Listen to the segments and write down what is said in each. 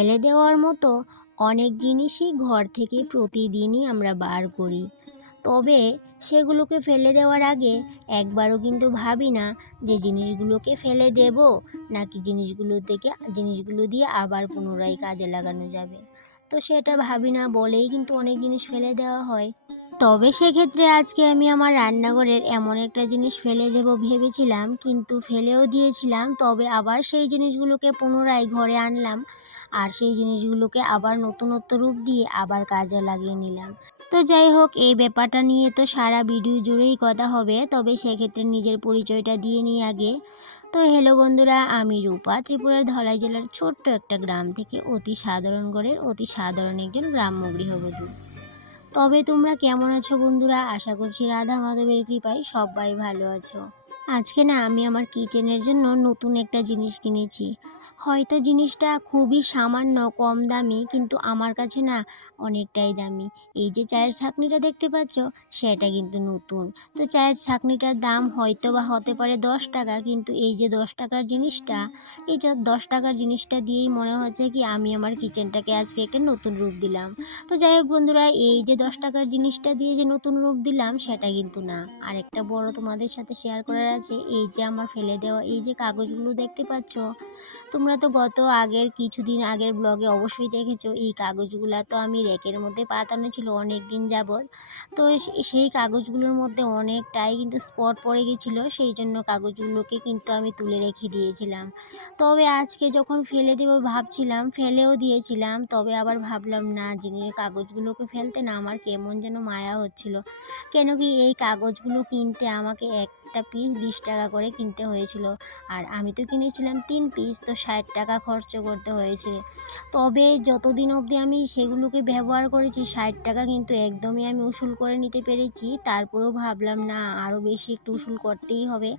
ফেলে দেওয়ার মতো অনেক জিনিসই ঘর থেকে প্রতিদিনই আমরা বার করি, তবে সেগুলোকে ফেলে দেওয়ার আগে একবারও কিন্তু ভাবি না যে জিনিসগুলোকে ফেলে দেব নাকি জিনিসগুলো দিয়ে আবার পুনরায় কাজে লাগানো যাবে। তো সেটা ভাবি না বলেই কিন্তু অনেক জিনিস ফেলে দেওয়া হয়। তবে সেক্ষেত্রে আজকে আমি আমার রান্নাঘরের এমন একটা জিনিস ফেলে দেব ভেবেছিলাম, কিন্তু ফেলেও দিয়েছিলাম, তবে আবার সেই জিনিসগুলোকে পুনরায় ঘরে আনলাম আর সেই জিনিসগুলোকে আবার নতুনত্ব রূপ দিয়ে আবার কাজে লাগিয়ে নিলাম। তো যাই হোক, এই ব্যাপারটা নিয়ে তো সারা ভিডিও জুড়েই কথা হবে, তবে সেক্ষেত্রে নিজের পরিচয়টা দিয়ে নিই আগে। তো হ্যালো বন্ধুরা, আমি রূপা, ত্রিপুরার ধলাই জেলার ছোট্ট একটা গ্রাম থেকে অতি সাধারণ ঘরের অতি সাধারণ একজন গ্রাম্য গৃহবধূ। তবে তোমরা কেমন আছো বন্ধুরা? আশা করছি রাধা মাধবের কৃপায় সবাই ভালো আছো। আজকে না আমি আমার কিচেনের জন্য নতুন একটা জিনিস কিনেছি। হয়তো জিনিসটা খুবই সামান্য কম দামি, কিন্তু আমার কাছে না অনেকটাই দামি। এই যে চায়ের ছাঁকনিটা দেখতে পাচ্ছ, সেটা কিন্তু নতুন। তো চায়ের ছাঁকনিটার দাম হয়তো বা হতে পারে 10 টাকা, কিন্তু এই যে 10 টাকার জিনিসটা, এই যে 10 টাকার জিনিসটা দিয়েই মনে হচ্ছে কি আমি আমার কিচেনটাকে আজকে একটা নতুন রূপ দিলাম। তো যাই হোক বন্ধুরা, এই যে 10 টাকার জিনিসটা দিয়ে যে নতুন রূপ দিলাম সেটা কিন্তু না, আরেকটা বড় তোমাদের সাথে শেয়ার করার আছে। এই যে আমার ফেলে দেওয়া এই যে কাগজগুলো দেখতে পাচ্ছ, তোমরা তো আগের কিছুদিন আগের ব্লগে অবশ্যই দেখেছো এই কাগজগুলো তো আমি র্যাকের মধ্যে পাতানো ছিল অনেক দিন যাবৎ। তো সেই কাগজগুলোর মধ্যে অনেকটাই কিন্তু স্পট পড়ে গেছিলো, সেই জন্য কাগজগুলোকে কিন্তু আমি তুলে রেখে দিয়েছিলাম। তবে আজকে যখন ফেলে দেবো ভাবছিলাম, ফেলেও দিয়েছিলাম, তবে আবার ভাবলাম না, কাগজগুলোকে ফেলতে না আমার কেমন যেন মায়া হচ্ছিল। কেন কি এই কাগজগুলো কিনতে আমাকে একটা পিস 20 টাকা করে কিনতে হয়েছিল, আর আমি তো কিনেছিলাম 3 পিস, তো 60 টাকা খরচ করতে হয়েছে। তবে যতদিন অবধি আমি সেগুলোকে ব্যবহার করেছি 60 টাকা কিন্তু একদমই আমি উসুল করে নিতে পেরেছি। তারপরেও ভাবলাম না, আরও বেশি একটু উসুল করতেই হবে।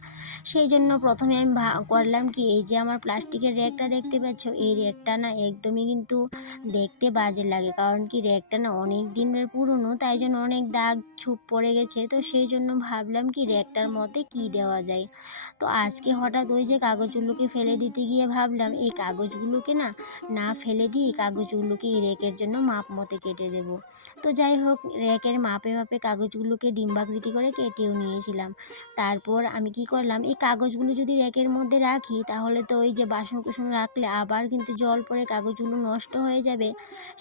সেই জন্য প্রথমে আমি করলাম কি, এই যে আমার প্লাস্টিকের র্যাকটা দেখতে পাচ্ছ, এই র্যাকটা না একদমই কিন্তু দেখতে বাজে লাগে, কারণ কি র্যাকটা না অনেক দিনের পুরনো, তাই জন্য অনেক দাগ ছোপ পড়ে গেছে। তো সেই জন্য ভাবলাম কি র্যাকটার মধ্যে কি দেওয়া যায়। তো আজকে হঠাৎ ওই যে কাগজগুলোকে ফেলে দিতে গিয়ে ভাবলাম এই কাগজগুলোকে না না ফেলে দিয়ে কাগজগুলোকে এই র্যাকের জন্য মাপ মতো কেটে দেব। তো যাই হোক, র্যাকের মাপে মাপে কাগজগুলোকে ডিম্বাকৃতি করে কেটেও নিয়েছিলাম। তারপর আমি কি করলাম, এই কাগজগুলো যদি র্যাকের মধ্যে রাখি তাহলে তো ওই যে বাসন কুসন রাখলে আবার কিন্তু জল পড়ে কাগজগুলো নষ্ট হয়ে যাবে।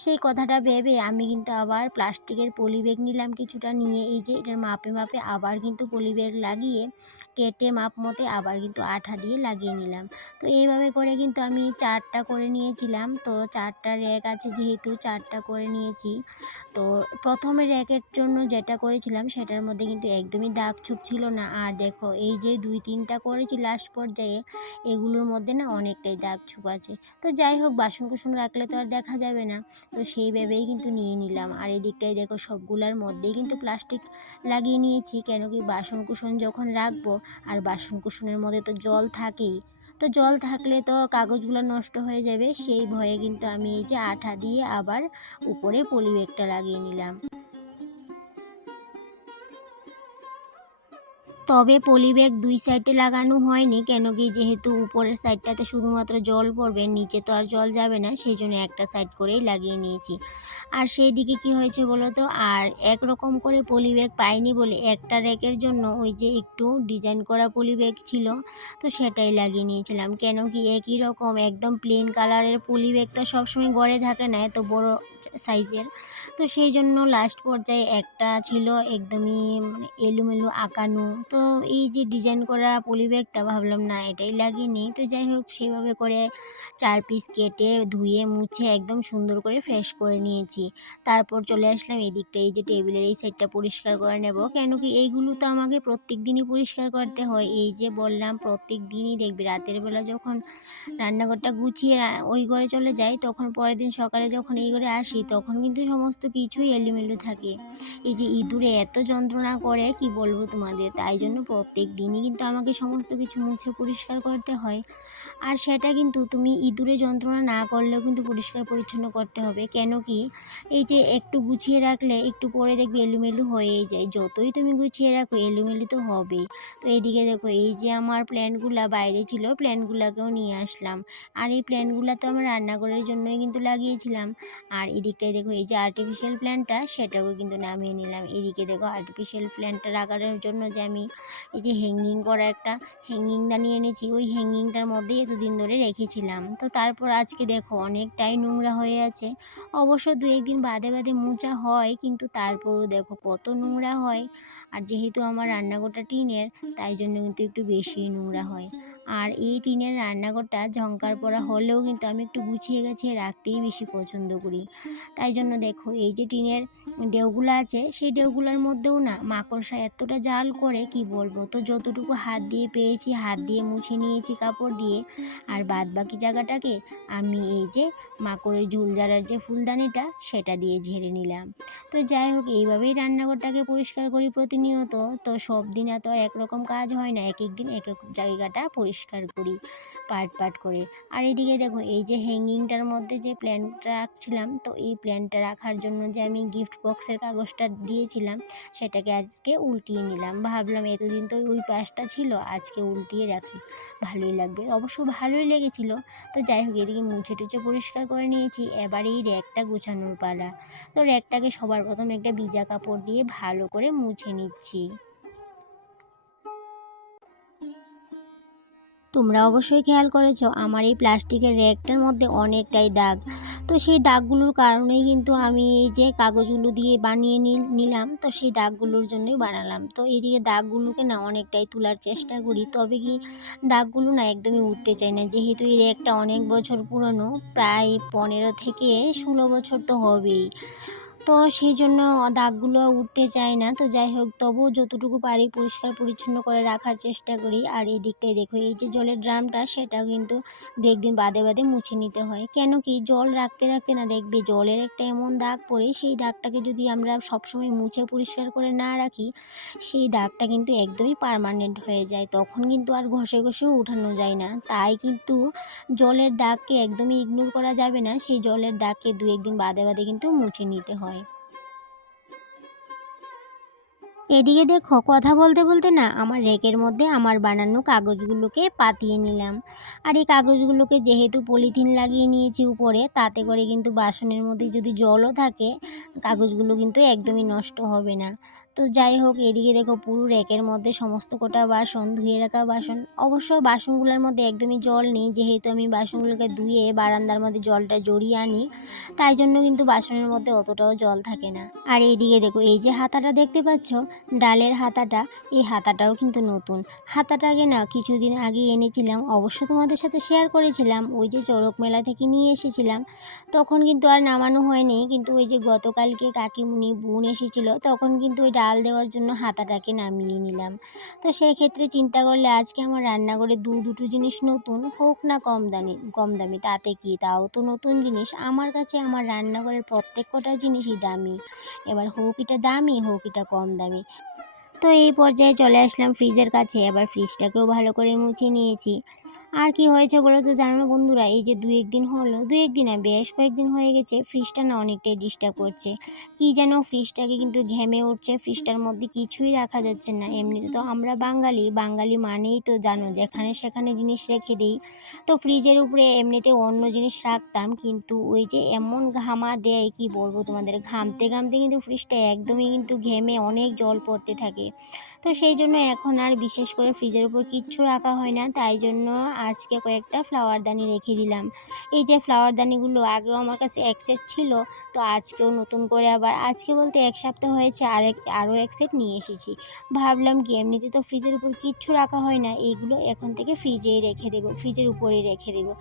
সেই কথাটা ভেবে আমি কিন্তু আবার প্লাস্টিকের পলি ব্যাগ নিলাম কিছুটা, নিয়ে এই যে এটার মাপে মাপে আবার কিন্তু পলি ব্যাগ লাগিয়ে কেটে মাপ মতে আবার কিন্তু আঠা দিয়ে লাগিয়ে নিলাম। তো এইভাবে করে কিন্তু আমি 4টা করে নিয়েছিলাম। তো 4টা র্যাক আছে যেহেতু 4টা করে নিয়েছি। তো প্রথমে র্যাকের জন্য যেটা করেছিলাম সেটার মধ্যে কিন্তু একদমই দাগ ছোপ ছিল না, আর দেখো এই যে 2-3টা করেছি লাস্ট পর্যায়ে, এগুলোর মধ্যে না অনেকটাই দাগ ছোপ আছে। তো যাই হোক, বাসন কুসন রাখলে তো আর দেখা যাবে না, তো সেই ভেবেই কিন্তু নিয়ে নিলাম। আর এই দিকটাই দেখো সবগুলার মধ্যেই কিন্তু প্লাস্টিক লাগিয়ে নিয়েছি, কেন কি বাসন কুসন যখন রাখবো আর বাসন কুসনের মধ্যে তো জল থাকেই, তো জল থাকলে তো কাগজগুলো নষ্ট হয়ে যাবে, সেই ভয়ে কিন্তু আমি এই যে আঠা দিয়ে আবার উপরে পলি ব্যাগটা লাগিয়ে নিলাম। তবে পলি ব্যাগ 2 সাইডে লাগানো হয়নি, কেন কি যেহেতু উপরের সাইডটাতে শুধুমাত্র জল পড়বে, নিচে তো আর জল যাবে না, সেই জন্য একটা সাইড করেই লাগিয়ে নিয়েছি। আর সেই দিকে কি হয়েছে বলো তো, আর একরকম করে পলি ব্যাগ পাইনি বলে একটা র্যাকের জন্য ওই যে একটু ডিজাইন করা পলি ব্যাগ ছিল, তো সেটাই লাগিয়ে নিয়েছিলাম। কেন কি একই রকম একদম প্লেন কালারের পলি ব্যাগ তো সবসময় গড়ে থাকে না এত বড় সাইজের। তো সেই জন্য লাস্ট পর্যায়ে একটা ছিল একদমই মানে এলোমেলো আঁকানো, তো এই যে ডিজাইন করা পলি ব্যাগটা ভাবলাম না এটাই লাগিয়ে নিই। তো যাই হোক, সেভাবে করে 4 পিস কেটে ধুয়ে মুছে একদম সুন্দর করে ফ্রেশ করে নিয়েছি। তারপর চলে আসলাম এই দিকটা, এই যে টেবিলের এই সাইডটা পরিষ্কার করে নেব, কেন কি এইগুলো তো আমাকে প্রত্যেক দিনই পরিষ্কার করতে হয়। এই যে বললাম প্রত্যেক দিনই দেখবি রাতের বেলা যখন রান্নাঘরটা গুছিয়ে ওই ঘরে চলে যাই, তখন পরের দিন সকালে যখন এই ঘরে আসি তখন কিন্তু সমস্ত কিছুই এলোমেলো থাকে। এই যে ইঁদুরে এত যন্ত্রণা করে কি বলবো তোমাদের, তাই জন্য প্রত্যেক দিনই কিন্তু আমাকে সমস্ত কিছু মুছে পরিষ্কার করতে হয়। আর সেটা কিন্তু তুমি ইঁদুরে যন্ত্রণা না করলেও কিন্তু পরিষ্কার পরিচ্ছন্ন করতে হবে। কেন কি, এই যে একটু গুছিয়ে রাখলে একটু পরে দেখবে এলোমেলো হয়েই যায়, যতই তুমি গুছিয়ে রাখো এলোমেলো তো হবেই। তো এইদিকে দেখো এই যে আমার প্ল্যান্টগুলা বাইরে ছিল, প্ল্যান্টগুলাকেও নিয়ে আসলাম। আর এই প্ল্যান্টগুলা তো আমার রান্নাঘরের জন্যই কিন্তু লাগিয়েছিলাম। আর এদিকটায় দেখো এই যে আর্টিফিশিয়াল প্ল্যান্টটা সেটাও কিন্তু নামিয়ে নিলাম। এদিকে দেখো আর্টিফিশিয়াল প্ল্যান্টটা রাখার জন্য যে আমি এই যে হ্যাঙ্গিং করা একটা হ্যাঙ্গিং দানিয়ে এনেছি, ওই হ্যাঙ্গিংটার মধ্যেই এতদিন ধরে রেখেছিলাম। তো তারপর আজকে দেখো অনেকটাই নোংরা হয়ে আছে। অবশ্য দু একদিন বাদে বাদে মোছা হয়, কিন্তু তারপরও দেখো কত নোংরা হয়। আর যেহেতু আমার রান্নাঘরটা টিনের, তাই জন্য কিন্তু একটু বেশিই নোংরা হয়। আর এই টিনের রান্নাঘরটা ঝংকার পড়া হলেও কিন্তু আমি একটু গুছিয়ে গাছিয়ে রাখতেই বেশি পছন্দ করি। তাই জন্য দেখো এই যে টিনের ডেউগুলো আছে, সেই ডেউগুলোর মধ্যেও না মাকড়সা এতটা জাল করে কি বলবো। তো যতটুকু হাত দিয়ে পেয়েছি হাত দিয়ে মুছে নিয়েছি কাপড় দিয়ে। আর বাদ বাকি জায়গাটাকে আমি এই যে মাকড়ের ঝুল ঝাড়ার যে ফুলদানিটা সেটা দিয়ে ঝেড়ে নিলাম। তো যাই হোক, এইভাবেই রান্নাঘরটাকে পরিষ্কার করি প্রতিনিয়ত। তো সব দিন এত একরকম কাজ হয় না, এক এক দিন এক এক জায়গাটা পরিষ্কার করি পার্ট পার্ট করে। আর এদিকে দেখো এই যে হ্যাঙ্গিংটার মধ্যে যে প্ল্যান্টটা রাখছিলাম, তো এই প্ল্যান্টটা রাখার জন্য যে আমি গিফট বক্সের কাগজটা দিয়েছিলাম সেটাকে আজকে উল্টিয়ে নিলাম। ভাবলাম এতদিন তো ওই পাশটা ছিল, আজকে উল্টিয়ে রাখি, ভালোই লাগবে। অবশ্য ভালোই লেগেছিল। তো যাই হোক, এদিকে মুছে টুছে পরিষ্কার করে নিয়েছি। এবার এই র্যাকটা গোছানোর পালা। তো র্যাকটাকে সবার প্রথম একটা ভিজা কাপড় দিয়ে ভালো করে মুছে নিচ্ছি। তোমরা অবশ্যই খেয়াল করেছো আমার এই প্লাস্টিকের র্যাকটার মধ্যে অনেকটাই দাগ। তো সেই দাগগুলোর কারণেই কিন্তু আমি এই যে কাগজগুলো দিয়ে বানিয়ে নিলাম। তো সেই দাগগুলোর জন্যই বানালাম। তো এইদিকে দাগগুলোকে না অনেকটাই তোলার চেষ্টা করি, তবে কি দাগগুলো না একদমই উঠতে চায় না। যেহেতু এই র্যাকটা অনেক বছর পুরনো, প্রায় 15 থেকে 16 বছর তো হবেই। তো সেই জন্য দাগগুলো উঠতে চায় না। তো যাই হোক, তবুও যতটুকু পারি পরিষ্কার পরিচ্ছন্ন করে রাখার চেষ্টা করি। আর এই দিকটায় দেখো এই যে জলের ড্রামটা সেটাও কিন্তু দু একদিন বাদে বাদে মুছে নিতে হয়। কেন কি, জল রাখতে রাখতে না দেখবে জলের একটা এমন দাগ পড়ে, সেই দাগটাকে যদি আমরা সবসময় মুছে পরিষ্কার করে না রাখি, সেই দাগটা কিন্তু একদমই পার্মানেন্ট হয়ে যায়। তখন কিন্তু আর ঘষে ঘষেও উঠানো যায় না। তাই কিন্তু জলের দাগকে একদমই ইগনোর করা যাবে না, সেই জলের দাগকে দু একদিন বাদে বাদে কিন্তু মুছে নিতে হয়। এদিকে দেখো কথা বলতে বলতে না আমার রেকের মধ্যে আমার বানানো কাগজগুলোকে পাতিয়ে নিলাম। আর এই কাগজগুলোকে যেহেতু পলিথিন লাগিয়ে নিয়েছি উপরে, তাতে করে কিন্তু বাসনের মধ্যে যদি জলও থাকে কাগজগুলো কিন্তু একদমই নষ্ট হবে না। তো যাই হোক, এদিকে দেখো পুরো রেকের মধ্যে সমস্ত কটা বাসন, ধুয়ে রাখা বাসন। অবশ্য বাসনগুলোর মধ্যে একদমই জল নেই, যেহেতু আমি বাসনগুলোকে ধুয়ে বারান্দার মধ্যে জলটা জড়িয়ে আনি, তাই জন্য কিন্তু বাসনের মধ্যে অতটাও জল থাকে না। আর এইদিকে দেখো এই যে হাতাটা দেখতে পাচ্ছ, ডালের হাতাটা, এই হাতাটাও কিন্তু নতুন। হাতাটাকে না কিছুদিন আগে এনেছিলাম, অবশ্য তোমাদের সাথে শেয়ার করেছিলাম, ওই যে চড়ক মেলা থেকে নিয়ে এসেছিলাম। তখন কিন্তু আর নামানো হয়নি, কিন্তু ওই যে গতকালকে কাকিমুনি বোন এসেছিল, তখন কিন্তু ওই ডাল দেওয়ার জন্য হাতাটাকে নামিয়ে নিলাম। তো সেই ক্ষেত্রে চিন্তা করলে আজকে আমার রান্নাঘরে দুটো জিনিস নতুন, হোক না কম দামি তাতে কি, তাও তো নতুন জিনিস। আমার কাছে আমার রান্নাঘরের প্রত্যেক কটা জিনিসই দামি, এবার হোক এটা দামি হোক এটা কম দামি। তো এই পর্যায়ে চলে আসলাম ফ্রিজের কাছে। এবার ফ্রিজটাকেও ভালো করে মুছে নিয়েছি। আর কি হয়েছে বলো তো জানো না বন্ধুরা, এই যে দু একদিন না বেশ কয়েকদিন হয়ে গেছে ফ্রিজটা না অনেকটাই ডিস্টার্ব করছে। কি যেন ফ্রিজটাকে কিন্তু ঘেমে উঠছে, ফ্রিজটার মধ্যে কিছুই রাখা যাচ্ছে না। এমনিতে তো আমরা বাঙালি বাঙালি মানেই তো জানো যেখানে সেখানে জিনিস রেখে দিই। তো ফ্রিজের উপরে এমনিতে অন্য জিনিস রাখতাম, কিন্তু ওই যে এমন ঘামা দেয় কি বলবো তোমাদের, ঘামতে ঘামতে কিন্তু ফ্রিজটা একদমই কিন্তু ঘেমে অনেক জল পড়তে থাকে। তো সেই জন্য এখন আর বিশেষ করে ফ্রিজের উপর কিচ্ছু রাখা হয় না। তাই জন্য আজকে কয়েকটা ফ্লাওয়ার দানি রেখে দিলাম। এই যে ফ্লাওয়ার দানিগুলো আগেও আমার কাছে এক সেট ছিল, তো আজকেও নতুন করে আবার, আজকে বলতে এক সপ্তাহ হয়েছে, আরও এক সেট নিয়ে এসেছি। ভাবলাম কি এমনিতে তো ফ্রিজের উপর কিচ্ছু রাখা হয় না, এইগুলো এখন থেকে ফ্রিজেই রেখে দেবো, ফ্রিজের উপরেই রেখে দেবো,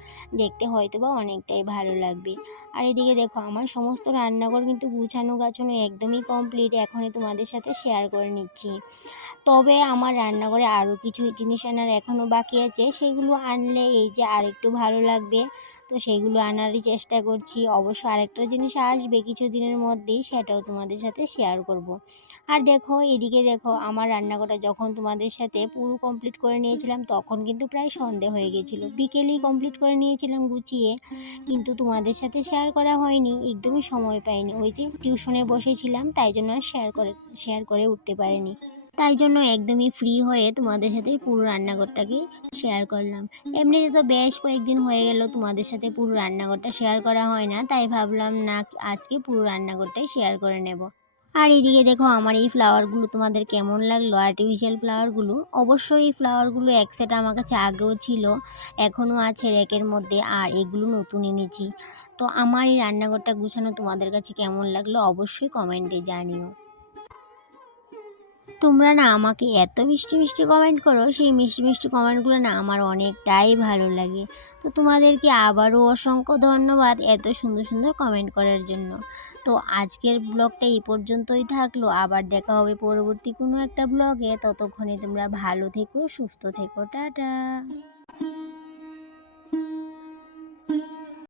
দেখতে হয়তো বা অনেকটাই ভালো লাগবে। আর এদিকে দেখো আমার সমস্ত রান্নাঘর কিন্তু গুছানো গাছানো একদমই কমপ্লিট, এখনই তোমাদের সাথে শেয়ার করে নিচ্ছি। তবে আমার রান্নাঘরে আরও কিছু জিনিস আনার এখনও বাকি আছে, সেগুলো আনলে এই যে আরেকটু ভালো লাগবে। তো সেইগুলো আনারই চেষ্টা করছি। অবশ্য আরেকটা জিনিস আসবে কিছুদিনের মধ্যেই, সেটাও তোমাদের সাথে শেয়ার করব। আর দেখো এদিকে দেখো আমার রান্না করা যখন তোমাদের সাথে পুরো কমপ্লিট করে নিয়েছিলাম তখন কিন্তু প্রায় সন্ধে হয়ে গেছিলো, বিকেলেই কমপ্লিট করে নিয়েছিলাম গুছিয়ে, কিন্তু তোমাদের সাথে শেয়ার করা হয়নি, একদমই সময় পাইনি, ওই যে টিউশনে বসেছিলাম তাই জন্য আর শেয়ার করে উঠতে পারিনি। তাই জন্য একদমই ফ্রি হয়ে তোমাদের সাথে পুরো রান্নাঘরটাকে শেয়ার করলাম। এমনিতে তো বেশ কয়েকদিন হয়ে গেল তোমাদের সাথে পুরো রান্নাঘরটা শেয়ার করা হয় না, তাই ভাবলাম না আজকে পুরো রান্নাঘরটাই শেয়ার করে নেব। আর এদিকে দেখো আমার এই ফ্লাওয়ারগুলো তোমাদের কেমন লাগলো, আর্টিফিশিয়াল ফ্লাওয়ারগুলো। অবশ্যই এই ফ্লাওয়ারগুলো এক সেট আমার কাছে আগেও ছিল, এখনও আছে র্যাকের মধ্যে, আর এগুলো নতুন এনেছি। তো আমার এই রান্নাঘরটা গুছানো তোমাদের কাছে কেমন লাগলো অবশ্যই কমেন্টে জানিও। তোমরা না আমাকে এত মিষ্টি মিষ্টি কমেন্ট করো, সেই মিষ্টি মিষ্টি কমেন্টগুলো না আমার অনেকটাই ভালো লাগে। তো তোমাদেরকে আবারও অসংখ্য ধন্যবাদ এত সুন্দর সুন্দর কমেন্ট করার জন্য। তো আজকের ব্লগটা এই পর্যন্তই থাকলো, আবার দেখা হবে পরবর্তী কোনো একটা ব্লগে। ততক্ষণে তোমরা ভালো থেকো, সুস্থ থেকো, টাটা।